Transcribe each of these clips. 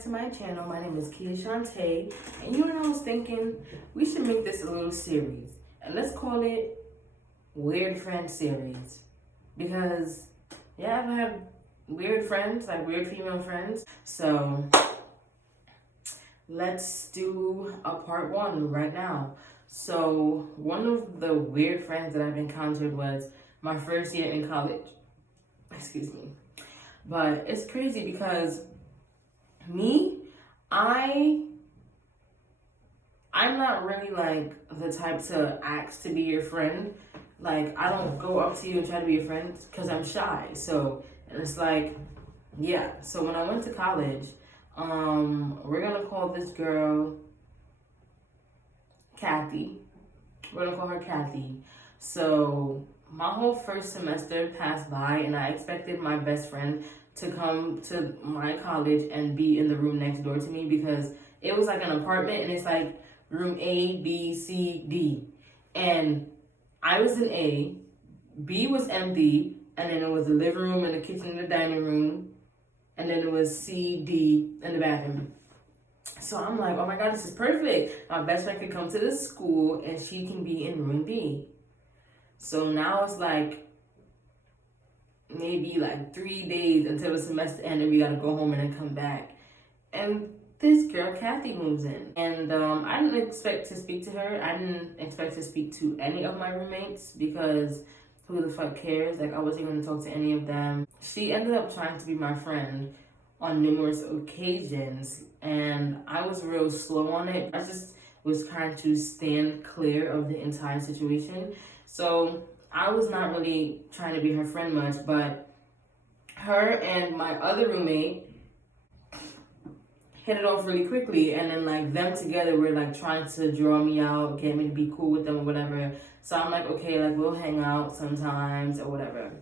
back to my channel. My name is Kia Shantae, and you know what I was thinking? We should make this a little series, and let's call it Weird Friend Series. Because, yeah, I've had weird friends, like weird female friends. So, let's do a part 1 right now. So, one of the weird friends that I've encountered was my first year in college. Excuse me. But it's crazy because I'm not really like the type to ask to be your friend. Like, I don't go up to you and try to be your friend because I'm shy. So, and it's like, yeah. So when I went to college, we're gonna call this girl Kathy. We're gonna call her Kathy. So my whole first semester passed by, and I expected my best friend to come to my college and be in the room next door to me because it was like an apartment and it's like room A, B, C, D. And I was in A, B was empty, and then it was the living room and the kitchen and the dining room, and then it was C, D, and the bathroom. So I'm like, oh my God, this is perfect. My best friend could come to this school and she can be in room B. So now it's like maybe like 3 days until the semester ended. We gotta go home and then come back. And this girl, Kathy, moves in. And I didn't expect to speak to her. I didn't expect to speak to any of my roommates because who the fuck cares? Like, I wasn't gonna talk to any of them. She ended up trying to be my friend on numerous occasions, and I was real slow on it. I just was trying to stand clear of the entire situation. So I was not really trying to be her friend much, but her and my other roommate hit it off really quickly, and then like them together were like trying to draw me out, get me to be cool with them or whatever. So I'm like, okay, like we'll hang out sometimes or whatever.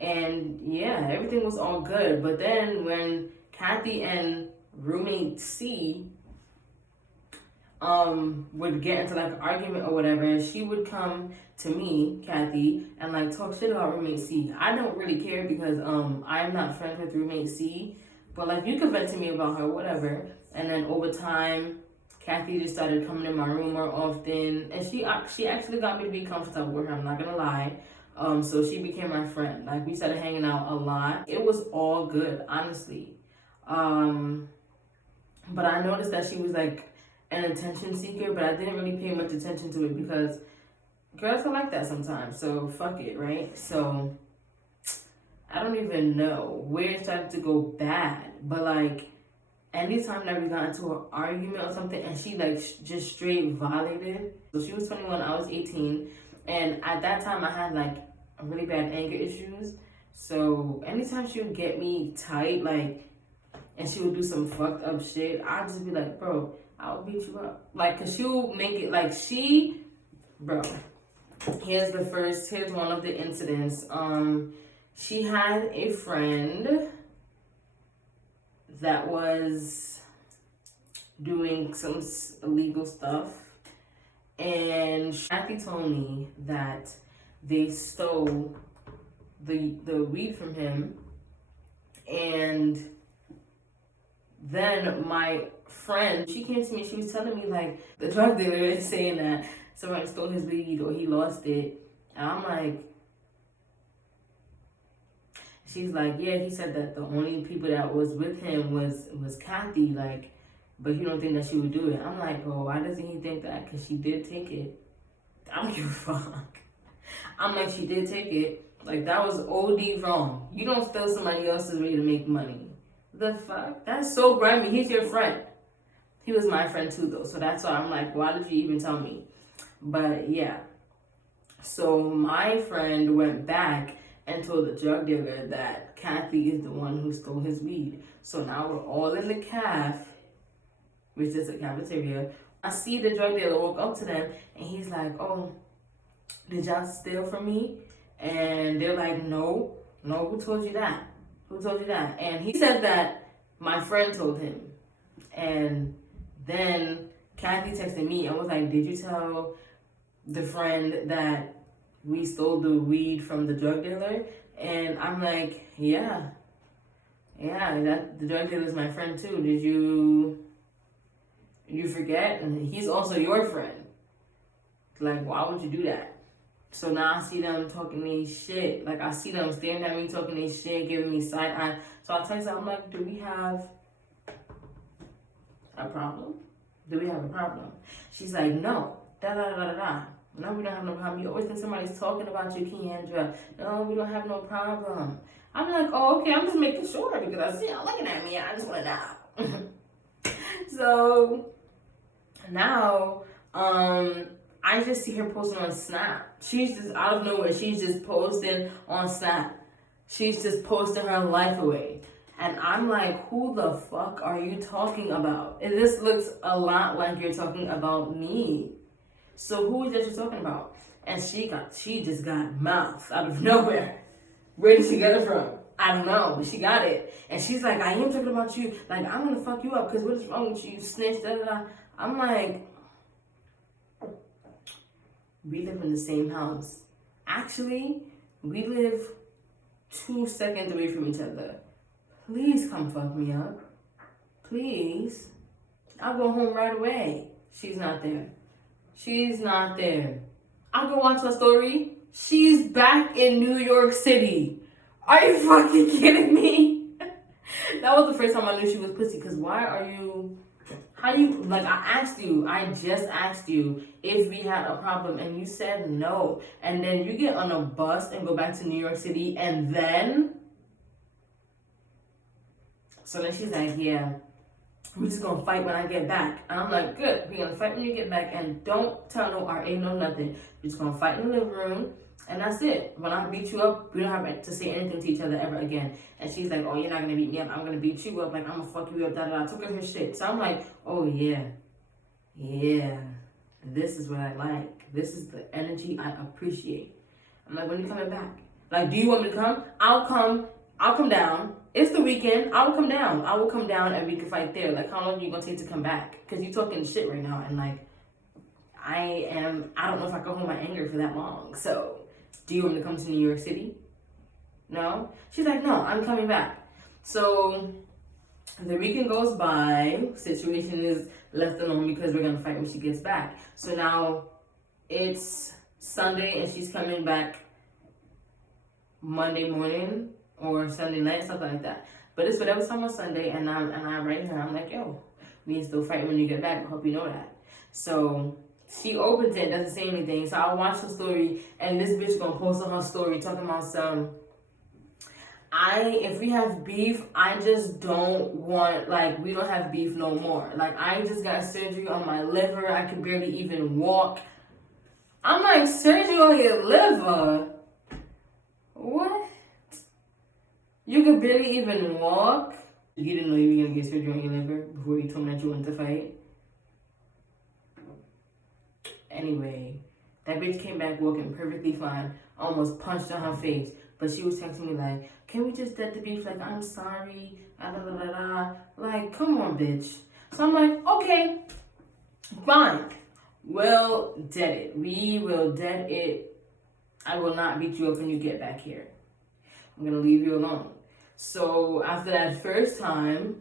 And yeah, everything was all good. But then when Kathy and roommate C would get into like an argument or whatever, she would come to me, Kathy, and like talk shit about roommate C. I don't really care because I'm not friends with roommate C, but like you could vent to me about her, whatever. And then over time, Kathy just started coming in my room more often, and she actually got me to be comfortable with her. I'm not gonna lie. So she became my friend. Like, we started hanging out a lot. It was all good, honestly. But I noticed that she was like an attention seeker, but I didn't really pay much attention to it because girls are like that sometimes. So fuck it, right? So I don't even know where it started to go bad, but like anytime that we got into an argument or something and she like just straight violated. So she was 21, I was 18. And at that time, I had like really bad anger issues. So anytime she would get me tight, like, and she would do some fucked up shit, I'd just be like, bro, I'll beat you up. Like, cause she'll make it like bro. Here's one of the incidents. She had a friend that was doing some illegal stuff. And Kathy told me that they stole the weed from him. And then my friend, she came to me, she was telling me like the drug dealer is saying that somebody stole his weed or he lost it. And I'm like, she's like, yeah, he said that the only people that was with him was Kathy, like, but you don't think that she would do it. I'm like, oh, why doesn't he think that? Because she did take it. I don't give a fuck. I'm like, she did take it. Like, that was OD wrong. You don't steal somebody else's way to make money. The fuck? That's so grimy. He's your friend. He was my friend too, though. So that's why I'm like, why did you even tell me? But yeah. So my friend went back and told the drug dealer that Kathy is the one who stole his weed. So now we're all in the caf, which is a cafeteria. I see the drug dealer walk up to them and he's like, oh, did y'all steal from me? And they're like, no, who told you that? Who told you that? And he said that my friend told him. And then Kathy texted me and was like, did you tell the friend that we stole the weed from the drug dealer? And I'm like, yeah. Yeah, that the drug dealer is my friend too. Did you forget? And he's also your friend. Like, why would you do that? So now I see them talking me shit. Like, I see them staring at me, talking me shit, giving me side eye. So I text her, I'm like, do we have a problem? Do we have a problem? She's like, no. Da da da da da. No, we don't have no problem. You always think somebody's talking about you, Kendra. No, we don't have no problem. I'm like, oh, okay. I'm just making sure because I see y'all looking at me. I just want to know. So now, I just see her posting on Snap. She's just out of nowhere. She's just posting on Snap. She's just posting her life away. And I'm like, who the fuck are you talking about? And this looks a lot like you're talking about me. So who is that you're talking about? And she just got mouth out of nowhere. Where did she get it from? I don't know, but she got it. And she's like, I am talking about you. Like, I'm gonna fuck you up because what is wrong with you? You snitch, da da da. I'm like, we live in the same house. Actually, we live 2 seconds away from each other. Please come fuck me up. Please. I'll go home right away. She's not there. She's not there. I'll go watch her story. She's back in New York City. Are you fucking kidding me? That was the first time I knew she was pussy. Because why are you... I just asked you if we had a problem and you said no. And then you get on a bus and go back to New York City and then... So then she's like, yeah, we're just gonna fight when I get back. And I'm like, good, we're gonna fight when you get back and don't tell no RA, no nothing. We're just gonna fight in the living room and that's it. When I beat you up, we don't have to say anything to each other ever again. And she's like, oh, you're not gonna beat me up, I'm gonna beat you up, like I'm gonna fuck you up, da da da. I took her shit. So I'm like, oh yeah, this is what I like. This is the energy I appreciate. I'm like, when are you coming back? Like, do you want me to come? I'll come down. It's the weekend. I will come down. I will come down and we can fight there. Like, how long are you gonna take to come back? Because you're talking shit right now. And like, I don't know if I can hold my anger for that long. So, do you want me to come to New York City? No? She's like, no, I'm coming back. So, the weekend goes by. Situation is left alone because we're gonna fight when she gets back. So now, it's Sunday and she's coming back Monday morning. Or Sunday night, something like that. But it's whatever time on Sunday, and I write her. I'm like, yo, we can still fight when you get back. I hope you know that. So she opens it, doesn't say anything. So I watch the story, and this bitch gonna post on her story talking about if we have beef, I just don't want, like, we don't have beef no more. Like, I just got surgery on my liver. I can barely even walk. I'm like, surgery on your liver? What? You could barely even walk. You didn't know you were gonna get surgery on your liver before you told me that you wanted to fight. Anyway, that bitch came back walking perfectly fine. Almost punched on her face. But she was texting me like, can we just dead the beef? Like, I'm sorry. Da, da, da, da. Like, come on, bitch. So I'm like, okay, fine. We'll dead it. We will dead it. I will not beat you up when you get back here. I'm gonna leave you alone. So after that first time,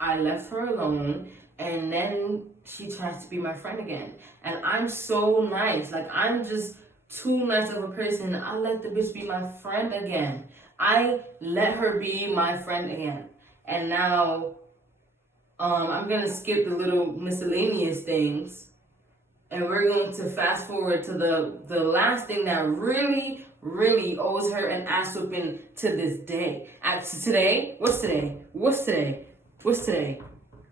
I left her alone, and then she tries to be my friend again. And I'm so nice. Like, I'm just too nice of a person. I let the bitch be my friend again. I let her be my friend again. And now, I'm gonna skip the little miscellaneous things. And we're going to fast forward to the last thing that really owes her an ass whooping to this day. Today? What's today?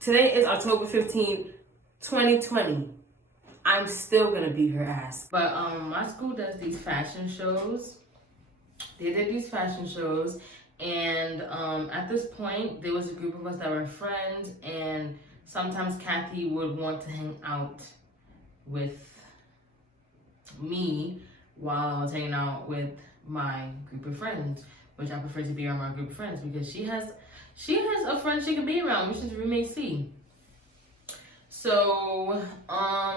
Today is October 15th, 2020. I'm still going to beat her ass. But my school does these fashion shows. They did these fashion shows. And at this point, there was a group of us that were friends. And sometimes Kathy would want to hang out with me while I was hanging out with my group of friends, which I prefer to be around my group of friends because she has a friend she can be around, which is Roommate C. So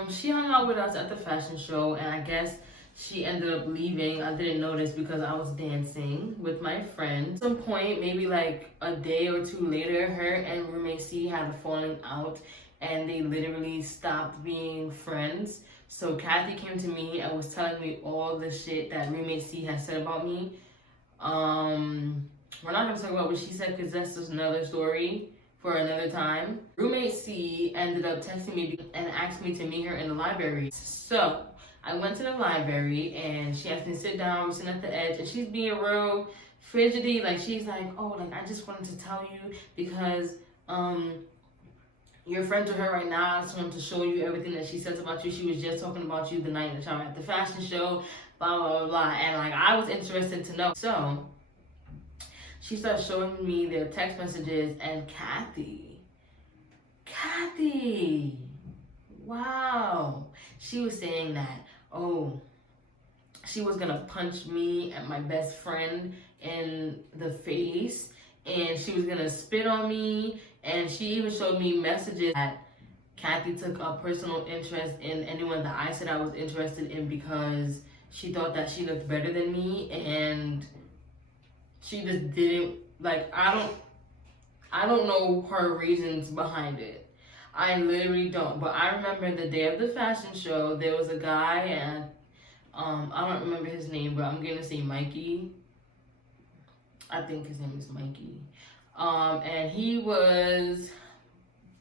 she hung out with us at the fashion show, and I guess she ended up leaving. I didn't notice because I was dancing with my friend. At some point, maybe like a day or two later, her and roommate C had a falling out and they literally stopped being friends. So Kathy came to me and was telling me all the shit that roommate C had said about me. We're not gonna talk about what she said because that's just another story for another time. Roommate C ended up texting me and asked me to meet her in the library. So I went to the library and she asked me to sit down, we're sitting at the edge, and she's being real fidgety. Like she's like, oh, like I just wanted to tell you because you're friends with her right now. I just wanted to show you everything that she says about you. She was just talking about you the night that y'all were at the fashion show, blah, blah, blah, blah. And like, I was interested to know. So she started showing me their text messages, and Kathy, wow. She was saying that, oh, she was gonna punch me and my best friend in the face, and she was gonna spit on me, and she even showed me messages that Kathy took a personal interest in anyone that I said I was interested in because she thought that she looked better than me, and she just didn't, like, I don't know her reasons behind it. I literally don't. But I remember the day of the fashion show, there was a guy, and I don't remember his name, but I'm gonna say Mikey. I think his name is Mikey. And he was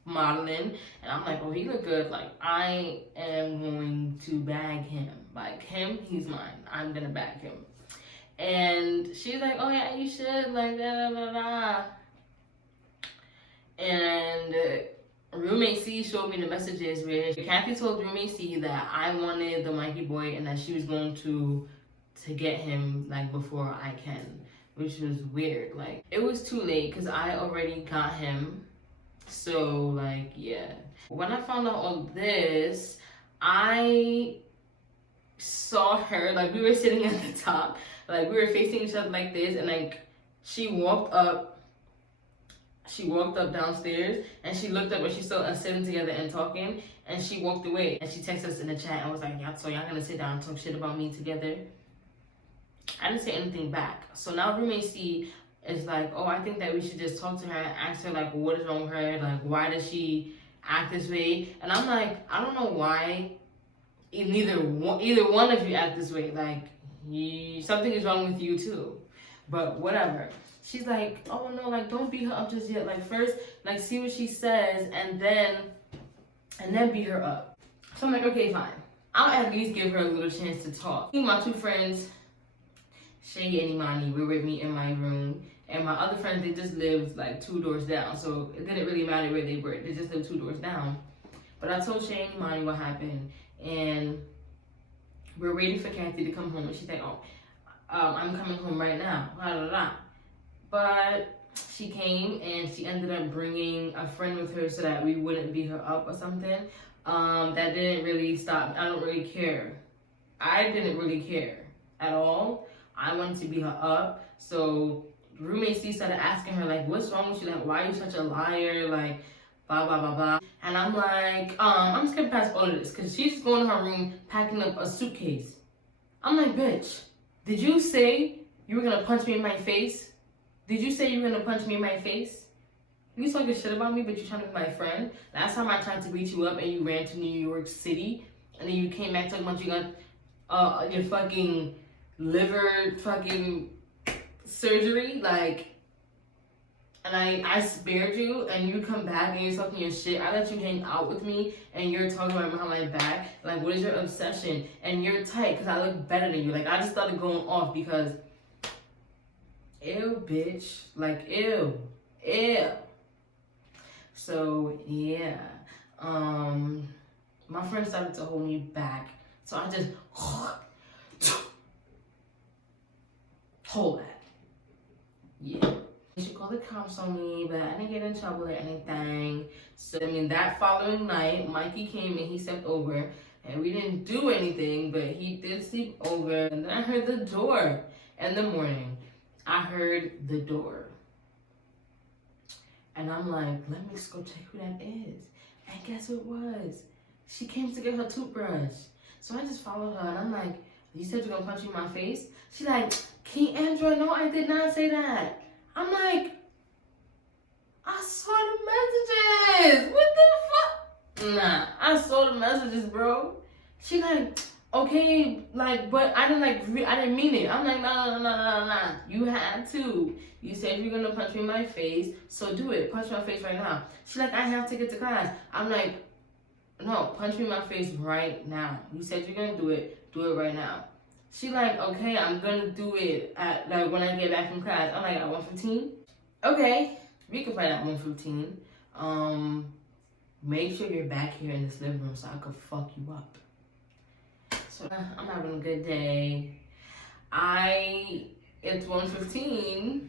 modeling, and I'm like, oh, he look good. Like, I am going to bag him. Like, him, he's mine. I'm gonna bag him. And she's like, oh yeah, you should, like, da da da da. And roommate C showed me the messages where Kathy told roommate C that I wanted the Mikey boy and that she was going to get him, like, before I can, which was weird. Like, it was too late because I already got him. So, like, yeah. When I found out all this, I saw her, like, we were sitting at the top, like, we were facing each other like this, and like she walked up downstairs, and she looked up and she saw us sitting together and talking, and she walked away, and she texted us in the chat and was like, yeah, so y'all gonna sit down and talk shit about me together? I didn't say anything back. So now roommate C is like, oh, I think that we should just talk to her and ask her, like, what is wrong with her, like, why does she act this way? And I'm like, I don't know why either one of you act this way. Like, something is wrong with you too. But whatever. She's like, oh no, like, don't beat her up just yet. Like, first, like, see what she says, and then beat her up. So I'm like, okay, fine. I'll at least give her a little chance to talk. My two friends, Shay and Imani, were with me in my room, and my other friends, they just lived like 2 doors down, so it didn't really matter where they were. They just lived 2 doors down. But I told Shay and Imani what happened, and we're waiting for Kathy to come home, and she's like, oh, I'm coming home right now, blah, blah, blah. But she came, and she ended up bringing a friend with her so that we wouldn't beat her up or something. That didn't really stop. I don't really care. I didn't really care at all. I wanted to beat her up. So roommate C started asking her, like, what's wrong with you? Like, why are you such a liar? Like, blah, blah, blah, blah. And I'm like, I'm just gonna pass all of this, because she's going to her room packing up a suitcase. I'm like, bitch, did you say you were gonna punch me in my face? Did you say you were gonna punch me in my face? You talking shit about me, but you're trying to be my friend? Last time I tried to beat you up and you ran to New York City, and then you came back talking about you got your fucking liver fucking surgery, like, and I spared you, and you come back and you're talking your shit. I let you hang out with me, and you're talking about behind my back. Like, what is your obsession? And you're tight because I look better than you. Like, I just started going off because, ew, bitch. Like, ew. So, yeah. My friend started to hold me back. So I just hold that. Yeah. She called the cops on me, but I didn't get in trouble or anything. So, I mean, that following night, Mikey came and he slept over. And we didn't do anything, but he did sleep over. And then I heard the door in the morning. I heard the door. And I'm like, let me just go check who that is. And guess who it was? She came to get her toothbrush. So I just followed her, and I'm like, You said you're gonna punch me in my face? She like, Key Andra, no, I did not say that. I'm like, I saw the messages. What the fuck? Nah, I saw the messages, bro. She like, okay, like, but I didn't mean it. I'm like, nah. You had to. You said you're gonna punch me in my face, so do it. Punch my face right now. She like, I have to get to class. I'm like, no, punch me in my face right now. You said you're gonna do it right now. She like, okay, I'm gonna do it at like when I get back from class. I'm like, at 1:15? Okay, we can fight at 1:15. Make sure you're back here in this living room so I could fuck you up. So I'm having a good day. It's 1:15,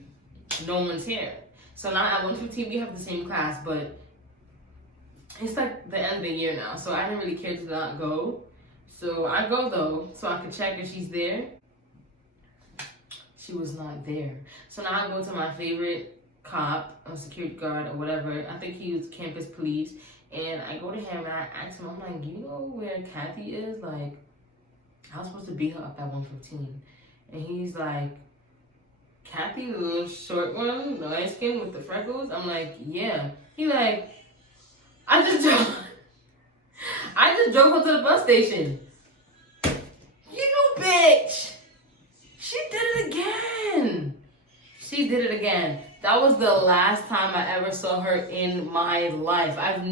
no one's here. So now at 1:15 we have the same class, but it's like the end of the year now, so I didn't really care to not go. So I go though, so I could check if she's there. She was not there. So now I go to my favorite cop, a security guard or whatever. I think he was campus police. And I go to him and I ask him, I'm like, you know where Kathy is? Like, I was supposed to beat her up at 1:15. And he's like, Kathy, the little short one, the light skin with the freckles? I'm like, yeah. He like, I just drove her to the bus station. You bitch! She did it again. She did it again. That was the last time I ever saw her in my life. I've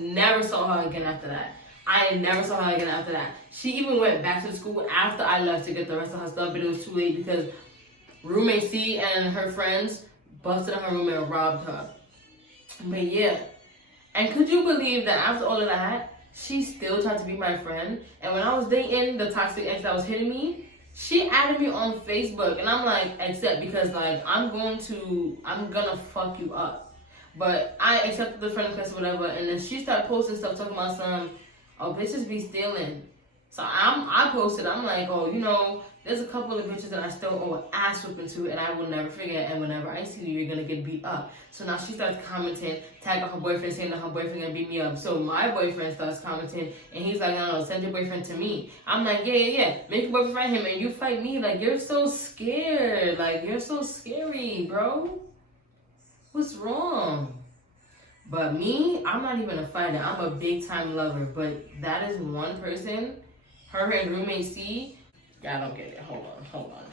never saw her again after that. I never saw her again after that. She even went back to school after I left to get the rest of her stuff, but it was too late because Roommate C and her friends busted in her room and robbed her. But yeah. And could you believe that after all of that, she still tried to be my friend? And when I was dating the toxic ex that was hitting me, she added me on Facebook, and I'm like, accept, because like I'm gonna fuck you up. But I accepted the friend request or whatever, and then she started posting stuff talking about some, oh, bitches be stealing. So I posted, I'm like, oh, you know, there's a couple of bitches that I still owe ass whipping to, and I will never forget, and whenever I see you, you're gonna get beat up. So now she starts commenting, tagging her boyfriend, saying that her boyfriend gonna beat me up. So my boyfriend starts commenting, and he's like, no, send your boyfriend to me. I'm like, yeah, make your boyfriend fight him, and you fight me. Like, you're so scared. Like, you're so scary, bro. What's wrong? But me, I'm not even a fighter. I'm a big time lover. But that is one person, her and Roommate C. Yeah, I don't get it. Hold on.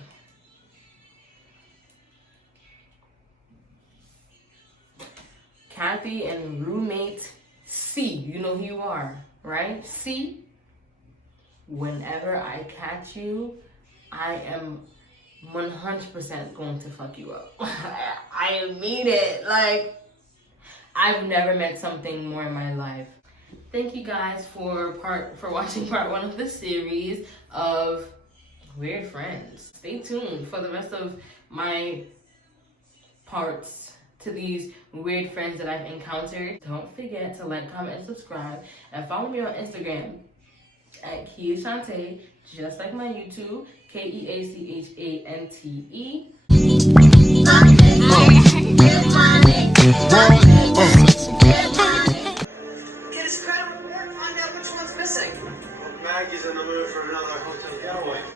Kathy and Roommate C. You know who you are, right? C. Whenever I catch you, I am 100% going to fuck you up. I mean it. Like, I've never met something more in my life. Thank you guys for watching part 1 of the series of Weird Friends. Stay tuned for the rest of my parts to these weird friends that I've encountered. Don't forget to like, comment, and subscribe, and follow me on Instagram at Keachante, just like my YouTube, KeaChante.